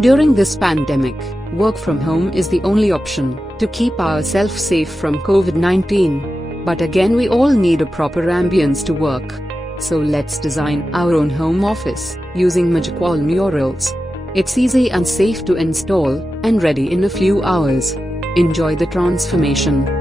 During this pandemic, work from home is the only option to keep ourselves safe from COVID-19. But again, we all need a proper ambience to work. So let's design our own home office using magic wall murals. It's easy and safe to install, and ready in a few hours. Enjoy the transformation.